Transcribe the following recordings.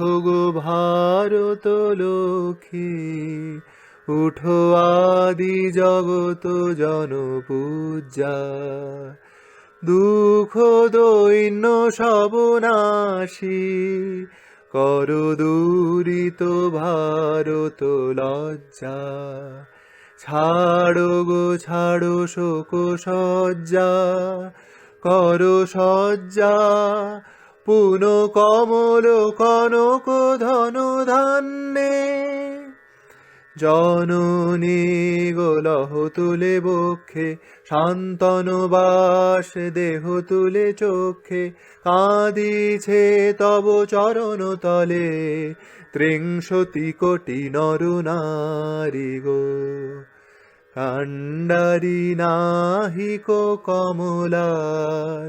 উঠো গো ভারত লক্ষ্মী, উঠো আদি জগত জনপূজা। দুঃখ দৈন্য সব নাশী, কর দূরিত ভারত লজ্জা। ছাড়ো গো ছাড়ো শোক সজ্জা, কর সজ্জা। পুন কমল কনক ধন ধান্যে, জননী গোলহ তুলে বক্ষে, শান্তনু বাস দেহ তুলে চক্ষে। কাঁদিছে তব চরণ তলে, ত্রিংশতি কোটি নর নারী গো। কাণ্ডারি নাহিক কমলার,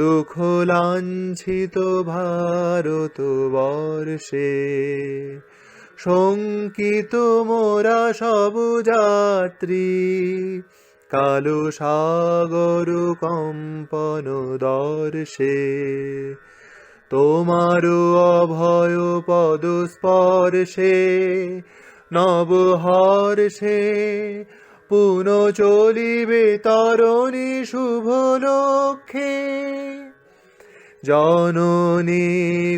দুঃখ লাঞ্ছিত ভারত বর্ষে। শঙ্কিত মোরা সব যাত্রী, কালো সাগর কম্পন দর্শে। তোমার অভয় পদ স্পর্শে, নব হর্ষে। পুন চলিবে তরণী শুভ লক্ষ্যে, জননী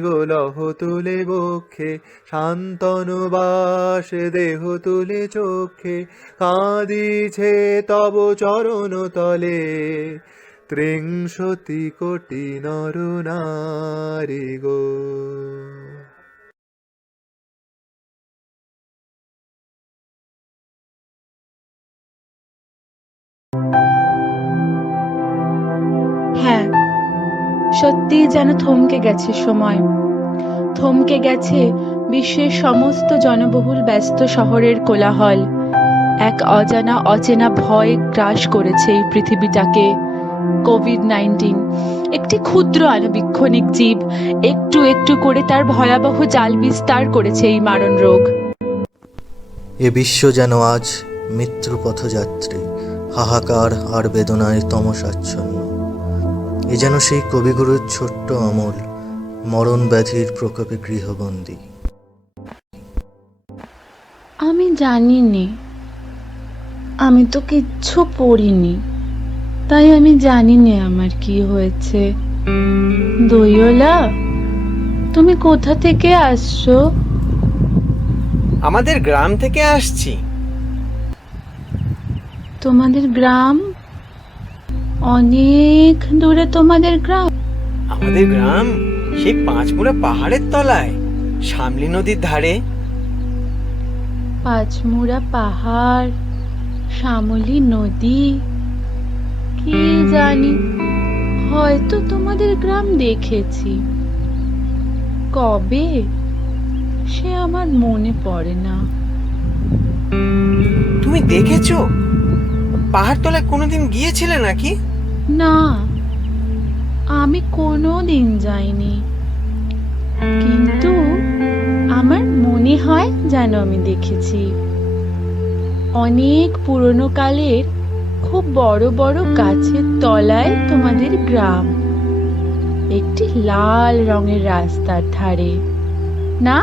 গোলহ তুলে বক্ষে, শান্তনু বাস দেহ তুলে চক্ষে। কাঁদিছে তব চরণ তলে, ত্রিংশতি কোটি নর নারী গো। হ্যাঁ, সত্যি যেন থমকে গেছে সময়, থমকে গেছে বিশ্বের সমস্ত জনবহুল ব্যস্ত শহরের কোলাহল। এক অজানা অচেনা ভয় গ্রাস করেছে এই পৃথিবীটাকে। কোভিড-19 একটি ক্ষুদ্র আণুবীক্ষণিক জীব, একটু একটু করে তার ভয়াবহ জাল বিস্তার করেছে এই মারণ রোগ। এ বিশ্ব যেন আজ মৃত্যু পথযাত্রী, হাহাকার আর বেদনায় তমসাচ্ছন্ন। এ যেন সেই কবিগুরুর ছোট্ট অমল, মরণ ব্যাধির প্রকোপে গৃহবন্দী। আমি জানিনি, আমি তো কিচ্ছু পড়িনি, তাই আমি জানিনি আমার কি হয়েছে। দইওলা, তুমি কোথা থেকে আসছো? আমাদের গ্রাম থেকে আসছি। তোমাদের গ্রাম? অনেক দূরে তোমাদের গ্রাম? আমাদের গ্রাম সেই পাঁচমুড়া পাহাড়ের তলায়, শামলি নদীর ধারে। পাঁচমুড়া পাহাড়, শ্যামলী নদী, কি জানি, হয়তো তোমাদের গ্রাম দেখেছি। কবে সে আমার মনে পড়ে না। তুমি দেখেছো? পাহাড় তলায় কোনোদিন গিয়েছিলে নাকি? না, আমি কোনোদিন যাইনি, কিন্তু আমার মনে হয় যেন আমি দেখেছি। অনেক পুরনো কালের খুব বড় বড় গাছের তলায় তোমাদের গ্রাম, একটি লাল রঙের রাস্তার ধারে, না?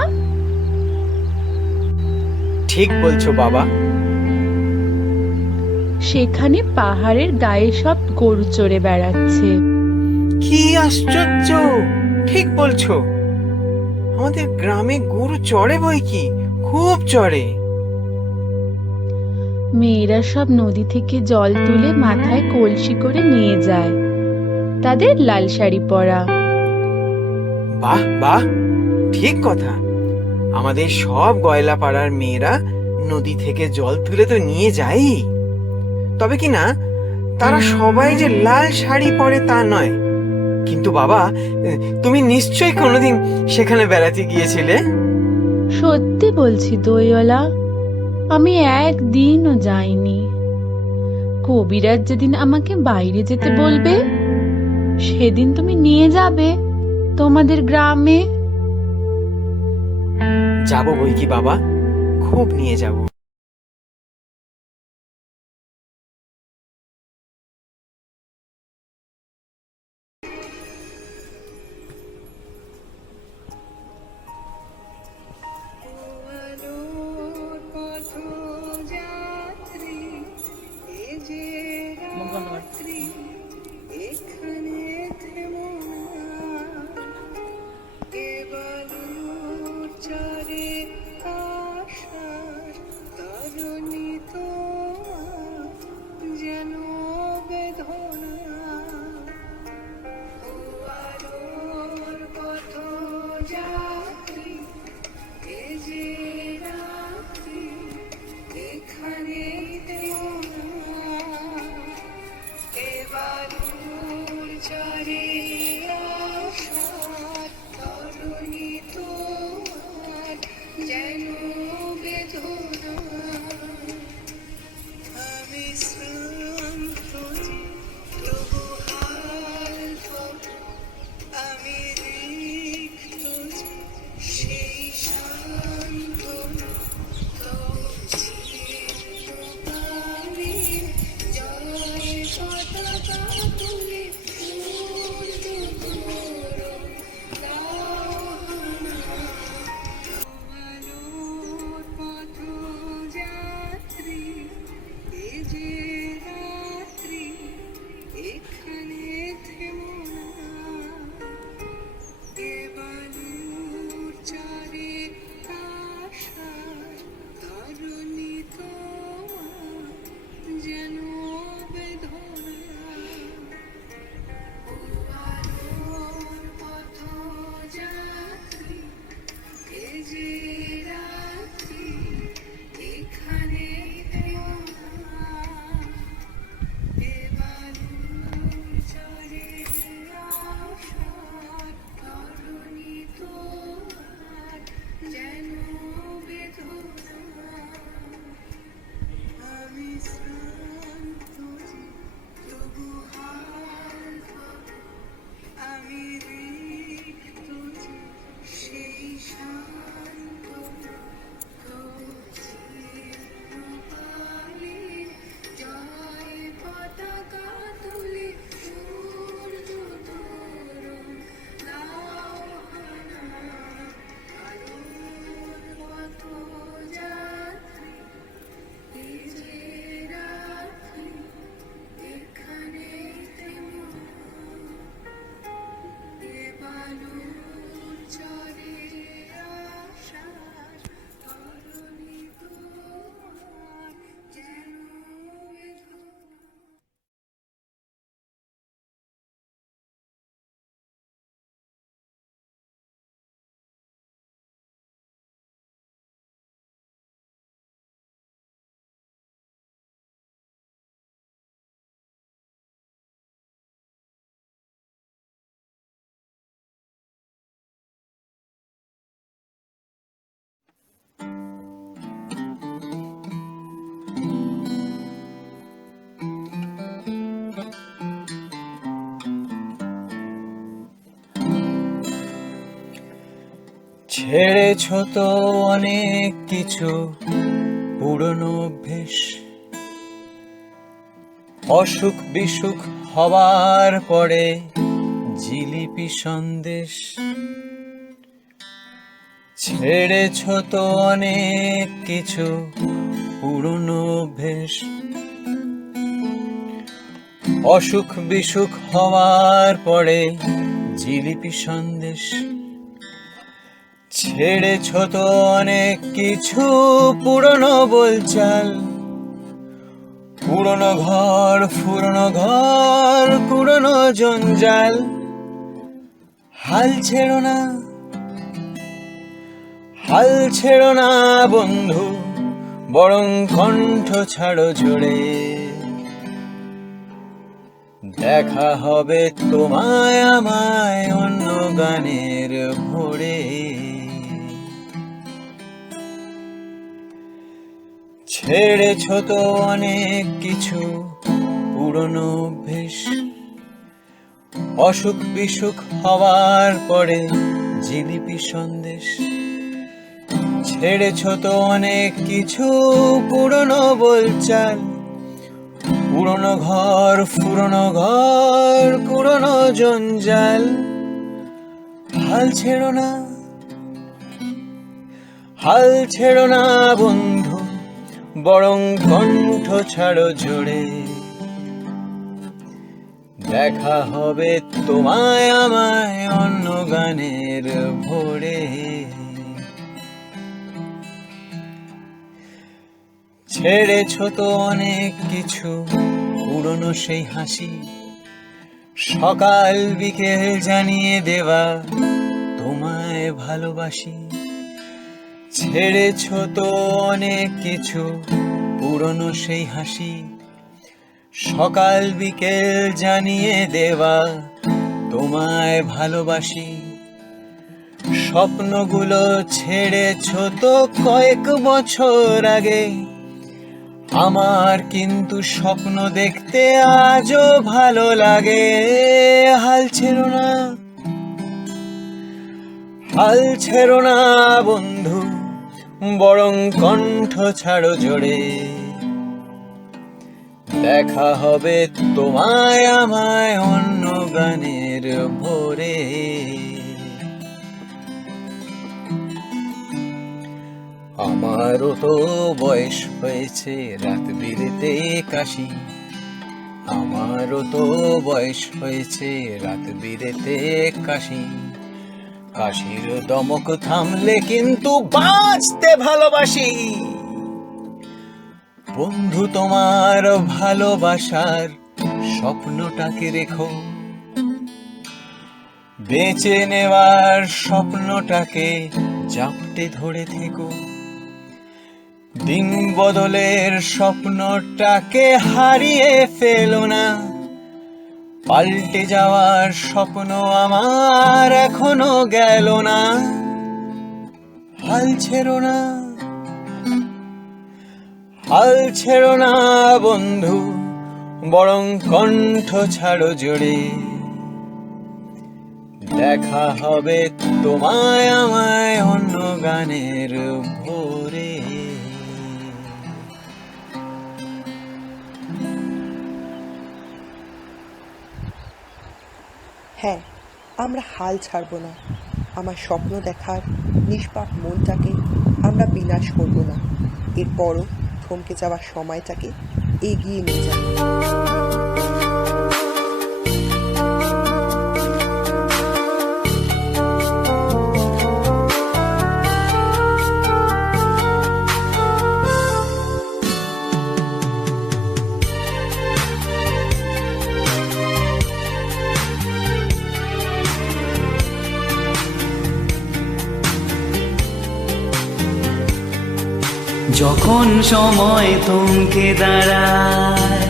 ঠিক বলছো বাবা। সেখানে পাহাড়ের গায়ে সব গরু চড়ে বেড়াচ্ছে। কি আশ্চর্য! ঠিক বলছো, আমাদের গ্রামে গরু চড়ে বই কি, খুব চড়ে। মেয়েরা সব নদী থেকে জল তুলে মাথায় কলসি করে নিয়ে যায়, তাদের লাল শাড়ি পরা। বাহ বাহ, ঠিক কথা। আমাদের সব গয়লা পাড়ার মেয়েরা নদী থেকে জল তুলে তো নিয়ে যায়ই, তবে কি না তারা সবাই যে লাল শাড়ি পরে তা নয়। কিন্তু বাবা, তুমি নিশ্চয়ই কোনোদিন সেখানে বেড়াতে গিয়েছিলে। সত্যি বলছি দইওয়ালা, আমি একদিনও যাইনি। কবিরাজ যেদিন আমাকে বাইরে যেতে বলবে, সেদিন তুমি নিয়ে যাবে তোমাদের গ্রামে। যাবো বই কি বাবা, খুব নিয়ে যাব। মুখ বন্ধ কর। ছেড়েছ তো অনেক কিছু পুরনো অভ্যেস, অসুখ বিসুখ হবার পরে জিলিপি সন্দেশ। ছেড়েছ তো অনেক কিছু পুরনো অভ্যেস, অসুখ বিসুখ হওয়ার পরে জিলিপি সন্দেশ। ছেড়েছ তো অনেক কিছু পুরনো বলচাল, পুরনো ঘর পুরনো ঘর পুরনো জঞ্জাল। হাল ছেড়ো না, হাল ছেড়ো না বন্ধু, বরং কণ্ঠ ছাড়ো জোরে। দেখা হবে তোমায় আমায় অন্য গানের ভোরে। ছেড়েছ তো অনেক কিছু পুরনো অভ্যেস, অসুখ বিসুখ হওয়ার পরে জিলিপি সন্দেশ। ছেড়েছ তো অনেক কিছু পুরনো বলচাল, পুরনো ঘর পুরনো জঞ্জাল। হাল ছেড়ো না, হাল ছেড়ো না বন্ধু, বরং কণ্ঠ ছাড়ো জোরে। দেখা হবে তোমায় আমায় অন্য গানের ভোরে। ছেড়েছ তো অনেক কিছু, পুরনো সেই হাসি, সকাল বিকেল জানিয়ে দেওয়া তোমায় ভালোবাসি। ছেড়েছ তো অনেক কিছু, পুরনো সেই হাসি, সকাল বিকেল জানিয়ে দেওয়া তোমায় ভালোবাসি। স্বপ্নগুলো ছেড়েছ তো কয়েক বছর আগে, আমার কিন্তু স্বপ্ন দেখতে আজও ভালো লাগে। হাল ছেড়ো না, হাল ছেড়ো না বন্ধু, বরং কণ্ঠ ছাড়ো জোরে। দেখা হবে তোমায় আমায় অন্য গানের ভোরে। আমারও তো বয়স হয়েছে রাত বিরেতে কাশি, আমারও তো বয়স হয়েছে রাত বিরেতে কাশি। কাশির দমক থামলে কিন্তু বাঁচতে ভালোবাসি। বন্ধু তোমার ভালোবাসার স্বপ্নটাকে রেখো, বেঁচে নেওয়ার স্বপ্নটাকে জাপটে ধরে থেকো। দিন বদলের স্বপ্নটাকে হারিয়ে ফেলো না, পাল্টে যাওয়ার স্বপ্ন আমার এখনো গেল না। হাল ছেড়ো না, হাল ছেড়ো না বন্ধু, বরং কণ্ঠ ছাড়ো জোরে। দেখা হবে তোমায় আমায় অন্য গানের ভোরে। হ্যাঁ, আমরা হাল ছাড়ব না। আমার স্বপ্ন দেখার নিষ্পাপ মনটাকে আমরা বিনাশ করব না। এরপরও থমকে যাওয়ার সময়টাকে এগিয়ে নিয়ে যাব। যখন সময় থমকে দাঁড়ায়,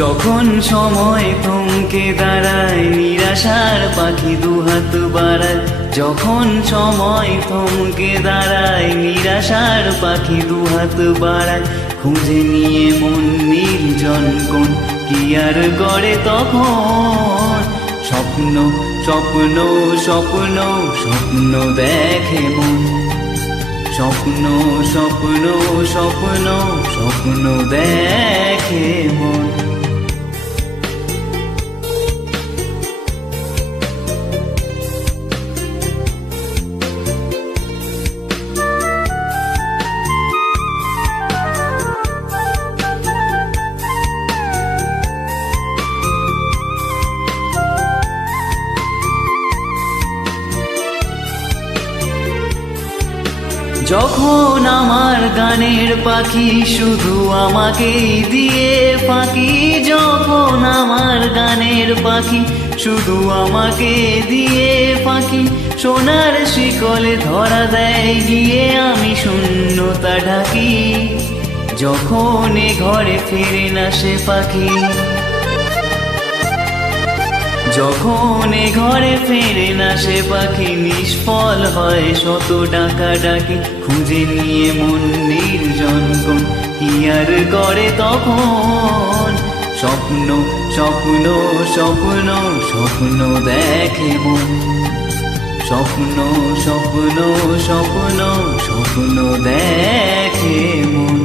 যখন সময় থমকে দাঁড়ায়, নিরাশার পাখি দুহাত বাড়ায়। যখন সময় থমকে দাঁড়ায়, নিরাশার পাখি দুহাত বাড়ায়। খুঁজে নিয়ে মন নির্জন কোন কি আর গড়ে তখন। স্বপ্ন স্বপ্ন স্বপ্ন স্বপ্ন দেখে মন, স্বপ্ন স্বপ্ন স্বপ্ন স্বপ্ন দেখে মন। যখন আমার গানের পাখি শুধু আমাকেই দিয়ে ফাঁকি, যখন আমার গানের পাখি শুধু আমাকে দিয়ে ফাঁকি। সোনার শিকলে ধরা দেয় গিয়ে আমি শূন্যতা ঢাকি, যখন এ ঘরে ফিরে না সে পাখি। যখন এ ঘরে ফেরে না সে পাখি, নিষ্ফল হয় শত ডাকা ডাকি। খুঁজে নিয়ে মন নির্জন কোন কি আর করে তখন। স্বপ্ন স্বপ্ন স্বপ্ন স্বপ্ন দেখে মন, স্বপ্ন স্বপ্ন স্বপ্ন স্বপ্ন দেখে মন।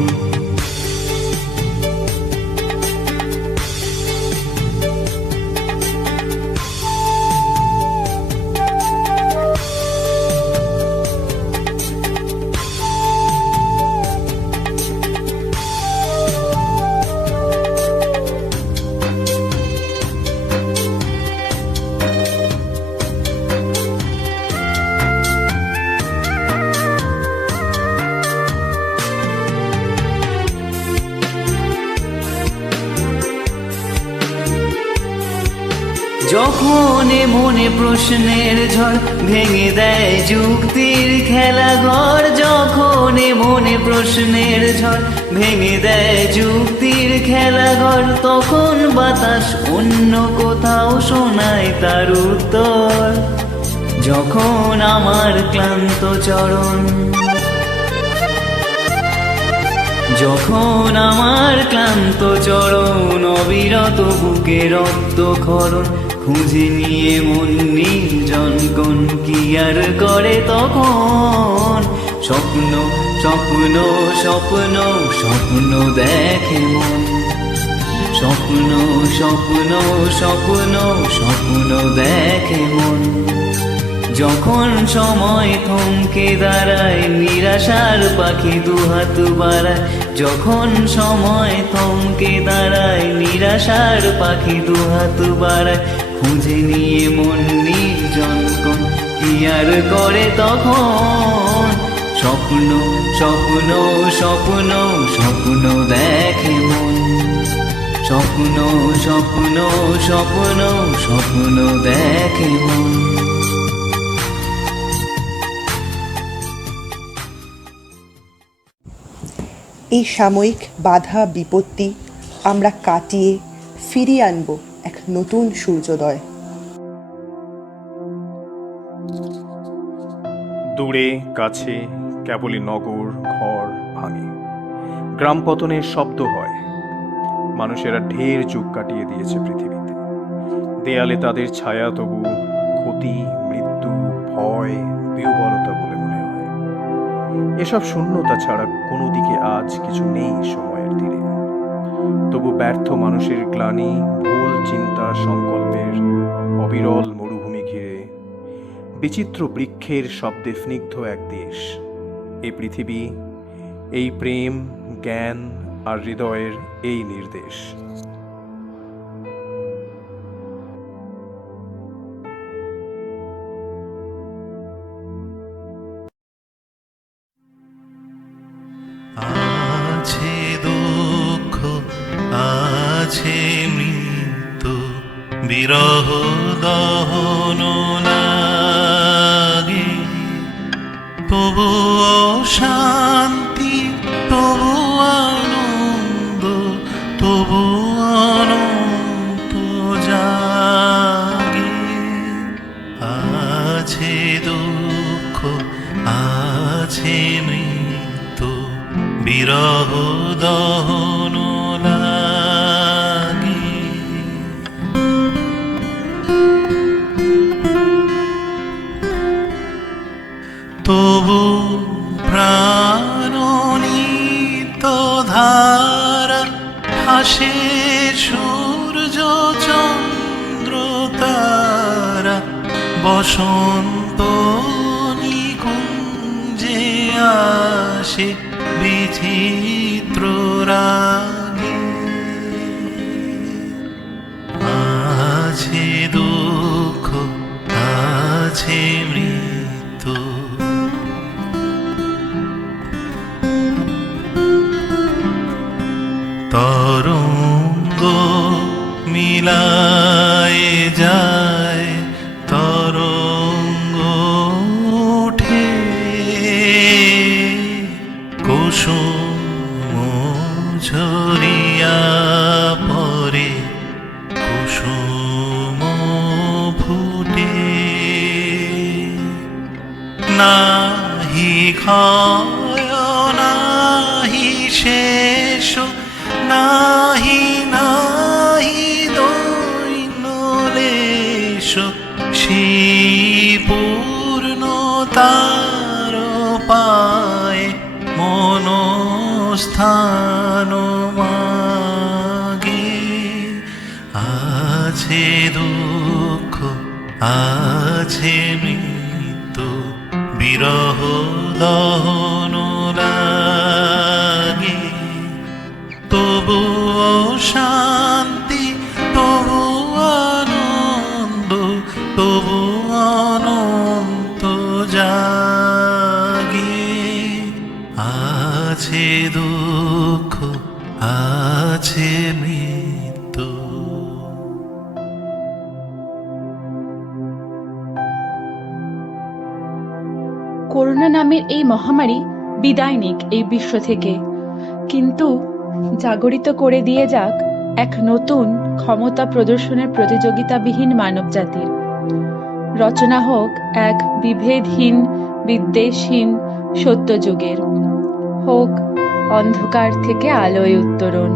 মনে মনে প্রশ্নের ঝড় ভেঙে দেয় যুক্তির খেলাঘর, যখন মনে প্রশ্নের ঝড় ভেঙে দেয় যুক্তির খেলাঘর, তখন বাতাস অন্য কোথাও শোনায় তার উত্তর। যখন আমার ক্লান্ত চরণ, যখন আমার ক্লান্ত চরণ অবিরত বুকে রক্তক্ষরণ, খুঁজে নিয়ে মন নির্জন কোন কি আর করে তখন। স্বপ্ন স্বপ্ন স্বপ্ন স্বপ্ন দেখে মন, স্বপ্ন স্বপ্ন স্বপ্ন স্বপ্ন দেখে মন। যখন সময় থমকে দাঁড়ায় নিরাশার পাখি দুহাত বাড়ায়, যখন সময় থমকে দাঁড়ায় নিরাশার পাখি দুহাত বাড়ায়, খুঁজে নিয়ে মন নির্জন কোন কি আর করে তখন। স্বপ্ন স্বপ্ন স্বপ্ন স্বপ্ন দেখে মন, স্বপ্ন স্বপ্ন স্বপ্ন স্বপ্ন দেখে মন। এই সাময়িক বাধা বিপত্তি আমরা কাটিয়ে ফিরিয়ে আনব এক নতুন সূর্যোদয়। দূরে কাছে কেবলই নগর ঘর ভাঙে, গ্রাম পতনের শব্দ হয়। মানুষেরা ঢের যুগ কাটিয়ে দিয়েছে পৃথিবীতে, দেয়ালে তাদের ছায়া তবু ক্ষতি, মৃত্যু, ভয়, বিহ্বলতা বলে মনে হয়। এসব শূন্যতা ছাড়া কোনো দিকে আজ কিছু নেই সময়ের তীরে। তবু ব্যর্থ মানুষের গ্লানি, ভুল চিন্তা সংকল্পের অবিরল মরুভূমি ঘিরে বিচিত্র বৃক্ষের শব্দে স্নিগ্ধ এক দেশ। এই পৃথিবী, এই প্রেম, জ্ঞান আর হৃদয়ের এই নির্দেশ। আছে দুঃখ, আছে মৃত্যু, বিরহ দহন লাগে, তবু শান্তি, তবু আনন্দ, তবু অনন্ত জাগে। আছে দুঃখ, আছে মৃত্যু, বিরহ দহন লাগে। তবু প্রাণনিত ধারা হাসে সূর্য চন্দ্র তারা, বসন্ত নিকুঞ্জে আসে বিচিত্র রাগে। আছে দুঃখ, আছে মৃত্যু, তরঙ্গ মিলায় যায়, তরঙ্গ উঠে কুসুম ঝরিয়া পরে, কুসুম ফুটে। নাহি ক্ষয় নাহি শেষ, নাহি নাহি দৈন্য লেশ, সেই পূর্ণতার পায় মনস্থান মাগে। আছে দুঃখ, আছে মৃত্যু, বিরহ দহন লাগে, তবু শান্তি, তবু আনন্দ, তবু অনন্ত জাগে। আছে দুঃখ, আছে মৃত্যু। এই মহামারী বিদায় নিক এই বিশ্ব থেকে, কিন্তু জাগরিত করে দিয়ে যাক এক নতুন ক্ষমতা প্রদর্শনের প্রতিযোগিতাবিহীন মানবজাতির। রচনা হোক এক বিভেদহীন বিদ্বেষহীন সত্যযুগের, হোক অন্ধকার থেকে আলোয় উত্তরণ।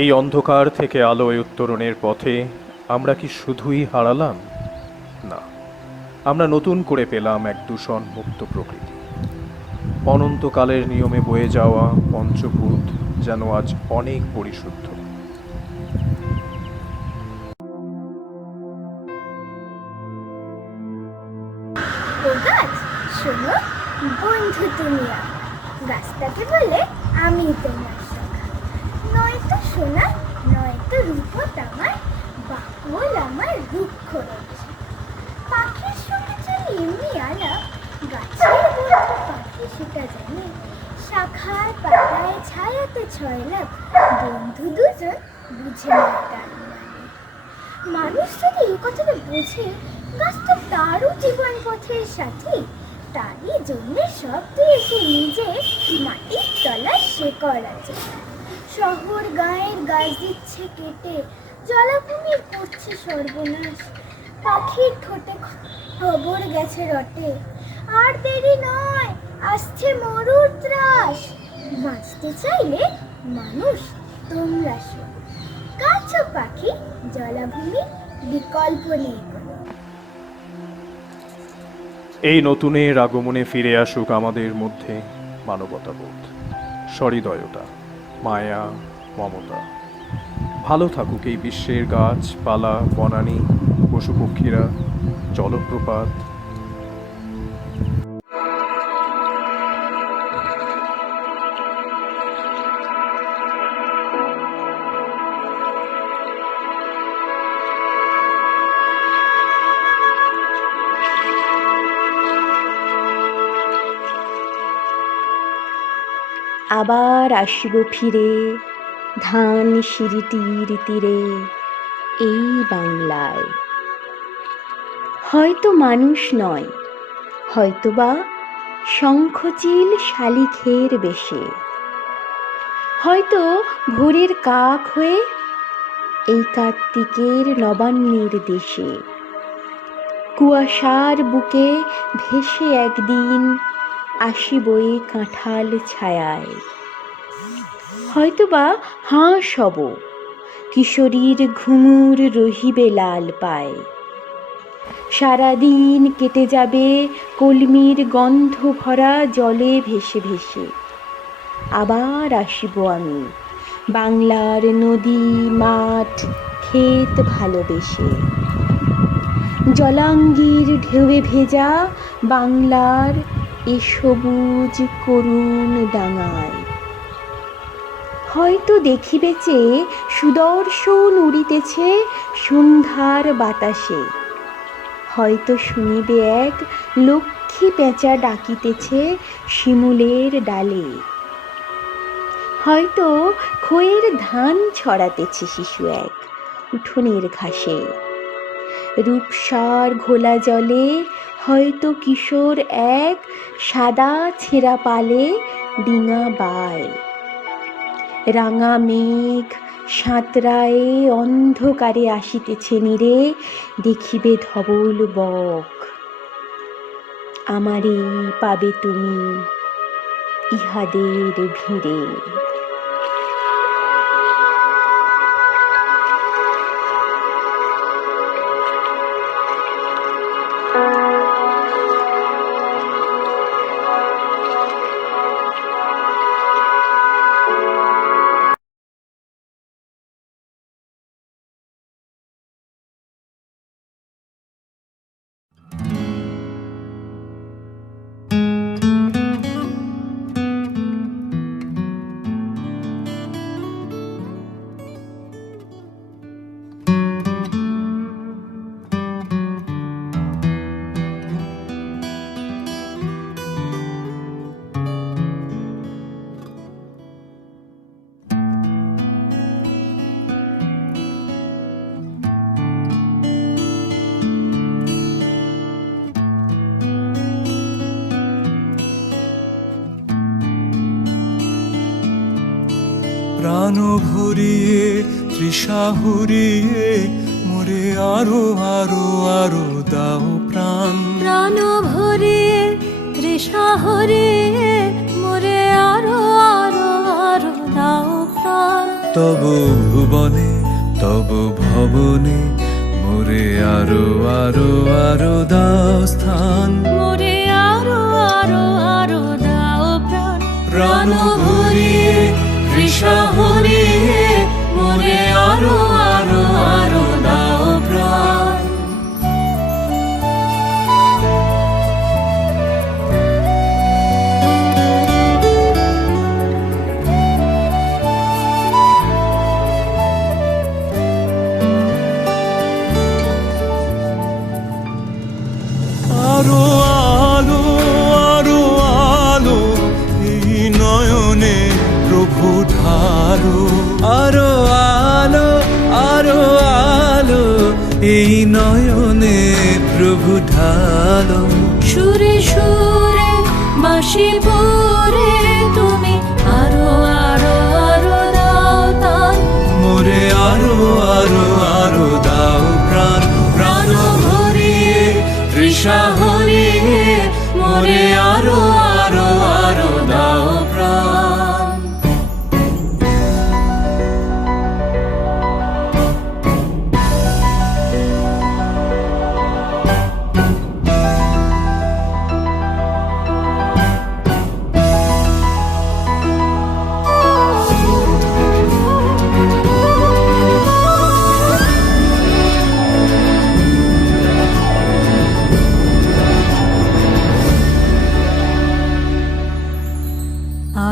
এই অন্ধকার থেকে আলোয় উত্তরণের পথে আমরা কি শুধুই হারালাম? না, আমরা নতুন করে পেলাম এক দূষণ মুক্ত প্রকৃতি। অনন্তকালের নিয়মে বয়ে যাওয়া পঞ্চভূত যেন আজ অনেক পরিশুদ্ধ। ও গাছ শোনো, বন্ধু তুমি গাছটাকে বলে আমি তোমার সখা, নয়তো সোনা নয়তো রূপত আমার, বাকল আমার রুক্ষ রয়েছে। পাখির সঙ্গে চলে এমনি আলাপ, গাছের বন্ধু পাখি সেটা জানে, শাখায় পাতায় ছায়াতে ছয়লাভ, বন্ধু দুজন বুঝে না তার মানে। মানুষ যদি এই কথাটা বোঝে, গাছ তো তারও জীবন পথের সাথী, তারই জন্য সব দিয়েছে নিজে মাটির তলায় শেকড় আছে। শহর গায়ের গাছ দিচ্ছে কেটে, জলাভূমি করছে সর্বনাশ, পাখির ঠোঁটে খবর গেছে রটে, আর দেরি নয় আসছে মরুর ত্রাস। বাঁচতে চাইলে মানুষ তোমরা শোন, গাছ ও পাখি জলাভূমি বিকল্প নেই কোনো। এই নতুনের আগমনে ফিরে আসুক আমাদের মধ্যে মানবতাবোধ, সহৃদয়তা, মায়া, মমতা। ভালো থাকুক এই বিশ্বের গাছপালা, বনানী, পশু পক্ষীরা, জলপ্রপাত। আবার আসিব ফিরে ধান সিঁড়িটির তীরে এই বাংলায়। হয়তো মানুষ নয়, হয়তোবা শঙ্খচিল শালিখের বেশে, হয়তো ভোরের কাক হয়ে এই কার্তিকের নবান্নের দেশে, কুয়াশার বুকে ভেসে একদিন আসিব এই কাঁঠাল ছায়ায়। হয়তোবা হাঁস হব, কিশোরীর ঘুঙুর রহিবে লাল পায়, সারাদিন কেটে যাবে কলমির গন্ধ ভরা জলে ভেসে ভেসে। আবার আসিব আমি বাংলার নদী, মাঠ, ক্ষেত ভালোবেসে, জলাঙ্গির ঢেউয়ে ভেজা বাংলার এ সবুজ করুণ ডাঙায়। হয়তো দেখিবে চেয়ে সুদর্শন উড়িতেছে সন্ধ্যার বাতাসে, হয়তো শুনিবে এক লক্ষ্মী পেঁচা ডাকিতেছে শিমুলের ডালে, হয়তো খইয়ের ধান ছড়াতেছে শিশু এক উঠোনের ঘাসে। রূপসার ঘোলা জলে হয়তো কিশোর এক সাদা ছেঁড়া পালে ডিঙা বায়। রাঙা মেঘ সাঁতরায়ে অন্ধকারে আসিতেছে নীরে, দেখিবে ধবল বক। আমারই পাবে তুমি ইহাদের ভিড়ে। প্রাণ ভরিয়ে তৃষা হরিয়ে মোরে আরো আরো আরো দাও প্রাণ। প্রাণ ভরিয়ে তৃষা হরিয়ে মোরে আরো আরো আরো দাও প্রাণ। তব ভুবনে তব ভবনে মোরে আরো আরো আরো দাও স্থান। মোরে আরো আরো আরো দাও প্রাণ। প্রাণ ভরিয়ে তৃষা হরিয়ে মোরে আরো আরো আরো দাও প্রাণ। আরো আলো আরো আলো এই নয়নে প্রভু ঢালো। আরো আলো আরো আলো এই নয়নে প্রভু ঢালো। সুরে সুরে বাঁশি পরে তুমি আরো আরো আরো দাও তান। মোরে আরো আরো আরো দাও প্রাণ। প্রাণ ভরিয়ে তৃষা হরিয়ে মোরে আরো আরো আরো দাও প্রাণ।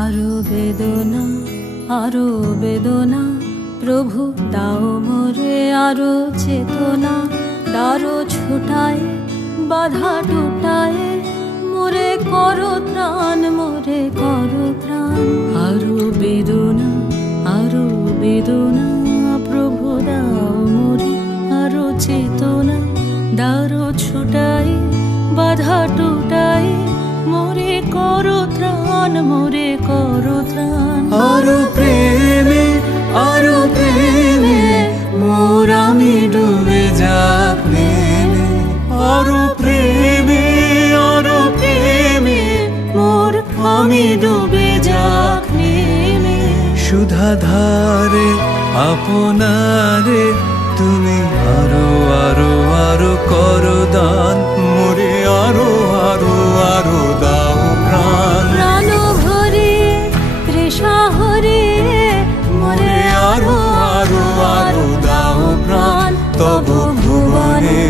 আরো বেদনা আরো বেদনা প্রভু দাও মোরে আরো চেতনা। দারো ছোটায় বাধা টুটায় মোরে করো ত্রাণ মোরে করো প্রাণ। আরো বেদনা প্রভু দাও মোরে আরো চেতনা। দারো ছোটায় বাধা টুটায় মোরে করো ত্রাণ মোরে করো ত্রাণ। আরো প্রেমে মোর আমি ডুবে যাক নেমে। আরো প্রেমে মোর আমি ডুবে যাক নেমে। সুধা ধারে আপনারে তুমি আরো আরো আরো করো দান। মোরে আরো আরো আরো দাও প্রাণ। প্রাণ ভরিয়ে তৃষা হরিয়ে মোরে আরো আরো আরো দাও প্রাণ। তব ভুবনে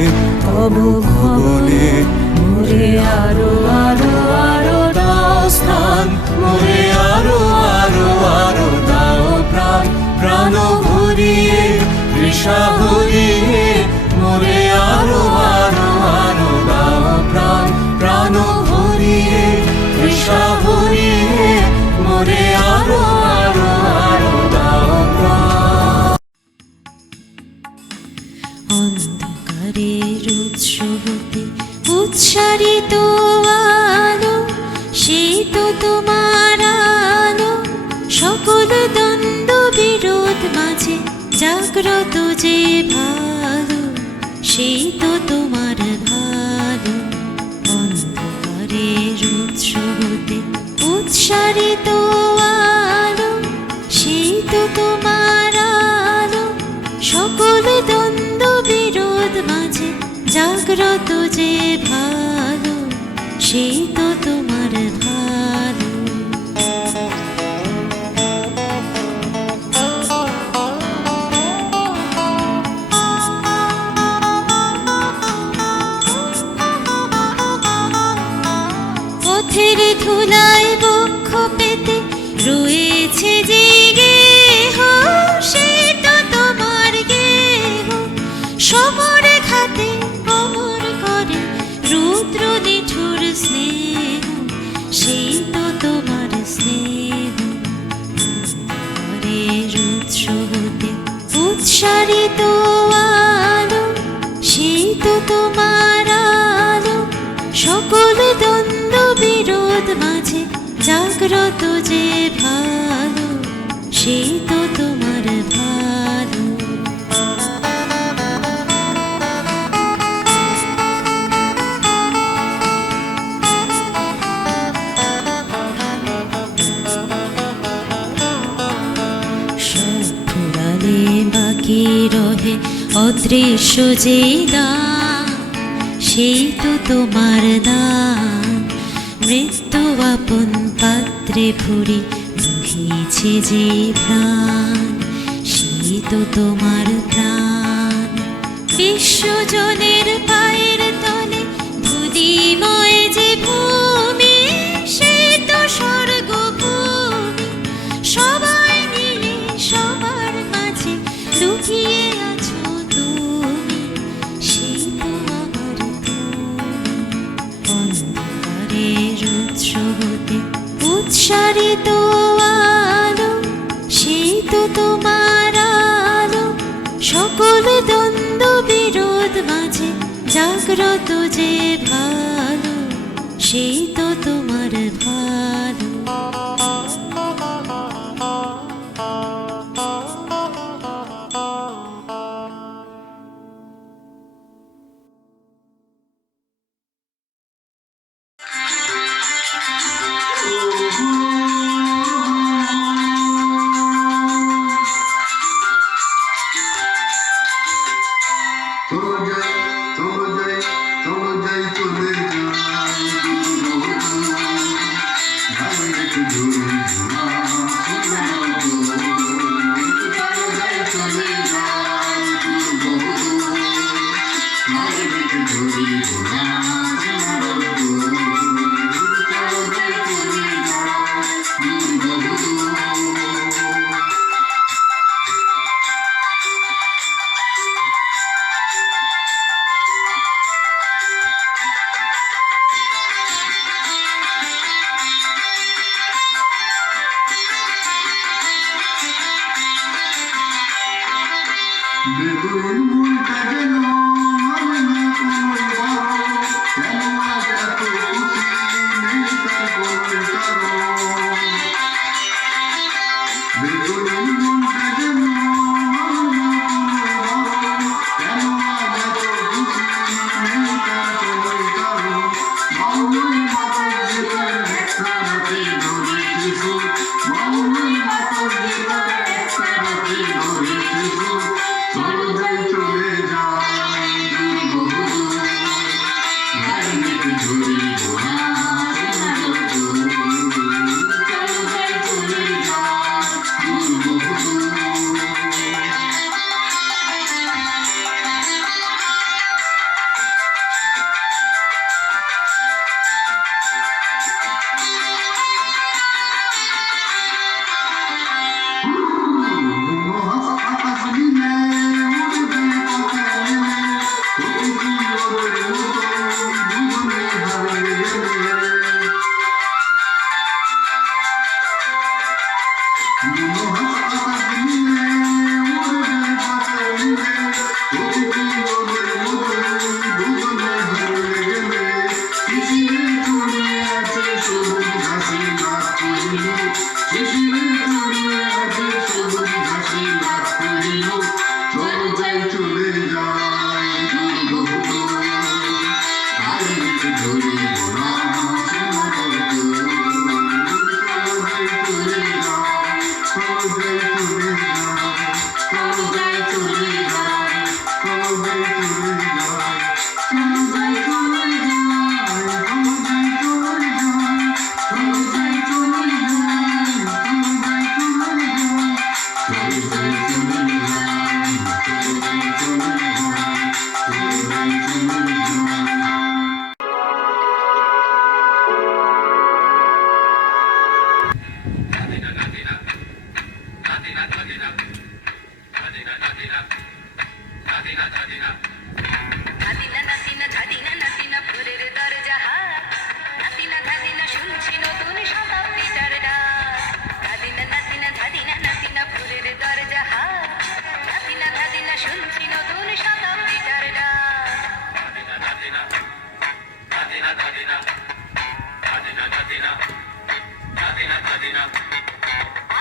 তব ভবনে মোরে আরো আরো আরো দাও স্থান। মোরে আরো আরো আরো দাও প্রাণ। প্রাণ ভরিয়ে তৃষা হরিয়ে মোরে আরো আরো আরো দাও প্রাণ। প্রাণ ভরিয়ে তৃষা হরিয়ে মোরে আরো আরো আরো দাও প্রাণ। অন্ধকারের উৎস হতে উচ্চারিত আলো, সেই তো তোমার আলো। সকল দ্বন্দ্ব বিরোধ মাঝে জাগ্রত যে ভালো, সেই তো তোমার ভালো। অন্ধকারের উৎস হতে উচ্চারিত আলো, সেই তো তোমার আলো। সকল দ্বন্দ্ব বিরোধ মাঝে জাগ্রত যে ভালো, সেই তো তোমার ভালো। পথের ধুলায় বক্ষ পেতে রয়েছে যে গেহ, সে তো তোমার গেহ। সমর ঘাতে অমর করে রুদ্র নিঠুর স্নেহ, সেই তো তোমার স্নেহ। অন্ধকারের উৎস হতে উচ্চারিত আলো, সেই তো তোমার আলো। সকল দ্বন্দ্ব বিরোধ মাঝে জাগ্রত যে ভালো, সেই তো তোমার ভালো। সব ফুরালে বাকি রহে অদৃশ্য যে দান, সেই তো তোমার দান। মৃত্যু আপন পাত্রে ভরি বহিছে যে প্রাণ, সেই তো তোমার প্রাণ। বিশ্বজনের পায়ের তলে ধুলিময় যে ভূমি, সেই তো স্বর্গভূমি। সবাই মিলে সবার মাঝে লুকিয়ে আছো তুমি, সেই তো আমার তুমি। অন্ধকারের উৎস হতে উচ্চারিত আলো, সেই তো তোমার আলো। সকল দ্বন্দ্ব বিরোধ মাঝে জাগ্রত যে ভালো, সেই তো তোমার ভালো। চলে যায়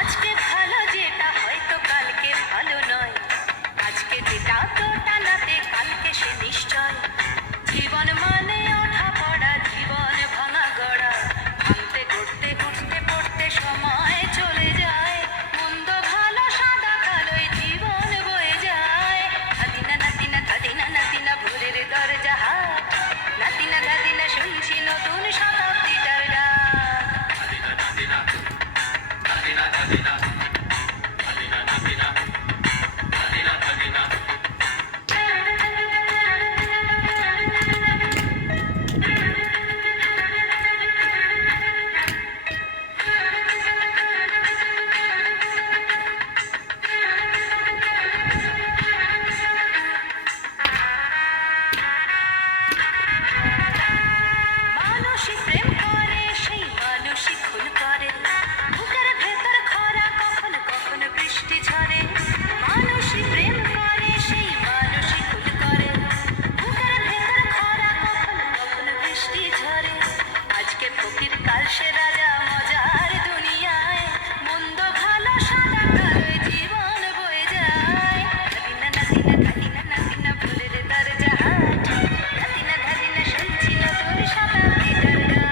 আজকে ভালো যেটা হয়তো কালকে ভালো নয়, আজকে যেটা তো টানাতে কালকে সে নিশ্চয়। জীবন মানে ওঠা পড়া, জীবন ভাঙা গড়া, ভাঙতে করতে উঠতে পড়তে সময় চলে যায়। মন্দ ভালো সাদা কালোয় জীবন বয়ে যায়। ধাদিনা নাতিনা ধাদিনা নাতিনা ভোরের দরজা হাট, নাতিনা ধাদিনা শুনছি নতুন শতাব্দীটার ডাক। মানুষই প্রেম করে, সেই মানুষই খুন করে, বুকের ভেতর খরা কখন কখন বৃষ্টি ঝরে। মানুষই প্রেম করে, সেই মানুষই খুন করে, বুকের ভেতর খরা কখন কখন বৃষ্টি ঝরে। আজকে ফকির কাল সে রাজা মজার দুনিয়ায়, মন্দ ভালো সাদা কালোয় জীবন বয়ে যায়। ধাদিনা নাতিনা ধাদিনা নাতিনা ভোরের দরজা হাট, ধাদিনা ধাদিনা শুনছি নতুন শতাব্দীটার ডাক।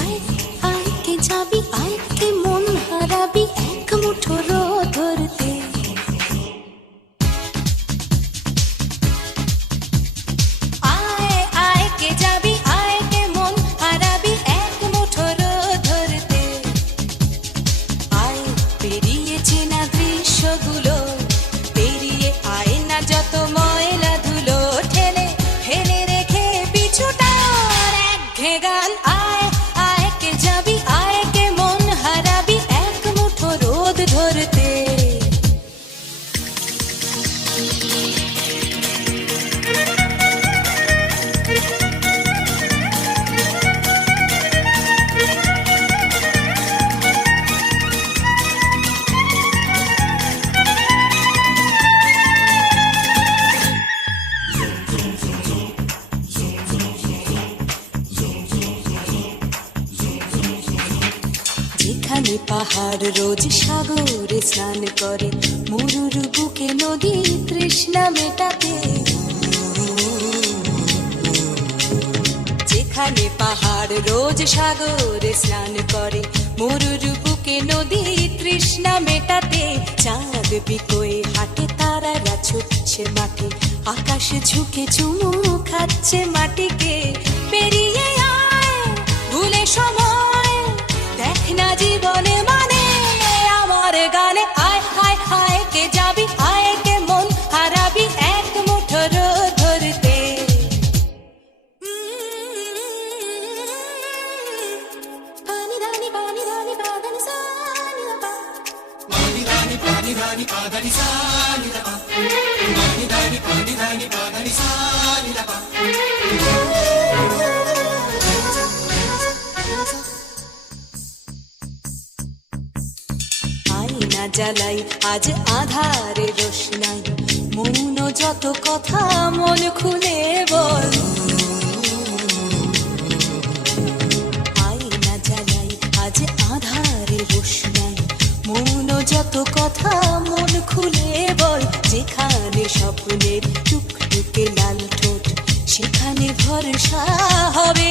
আয় আয় কে যাবি, আয় কে মন হারাবি এক মুঠো রোদ ধরতে। আয় আয় কে যাবি, আয় কে মন হারাবি এক মুঠো রোদ ধরতে। আয় পেরিয়ে চেনা দৃশ্যগুলো, পেরিয়ে আয় না যত ময়লা ধুলো, ঠেলে ফেলে রেখে পিছুটার একঘেয়ে গান। আয় আয় কে যাবি, আয় কে মন হারাবি এক মুঠো রোদ ধরতে। যেখানে পাহাড় রোজ সাগরে স্নান করে, মরুর বুকে নদী তৃষ্ণা মেটাতে। যেখানে পাহাড় রোজ সাগরে স্নান করে, মরুর বুকে নদী তৃষ্ণা মেটাতে। চাঁদ বিকোয়ে হাটে, তারারা ছুটছে মাঠে, আকাশ ঝুঁকে চুমু খাচ্ছে মাটিকে। পেরিয়ে আয় ভুলে সময়, দেখ না জীবনে মানে আমার গানে। আয় হায় হায় কে যাবি, আয় কে মন হারাবি এক মুঠো রোদ ধরতে। আয়না জ্বালাই আজ আধারে রোশনাই, মৌন যত কথা মন খুলে বল। আয়না জ্বালাই আজ আধারে রোশনাই, মৌন যত কথা মন খুলে বল। যেখানে স্বপ্নের টুকটুকে লাল ঠোঁট, সেখানে ভরসা হবে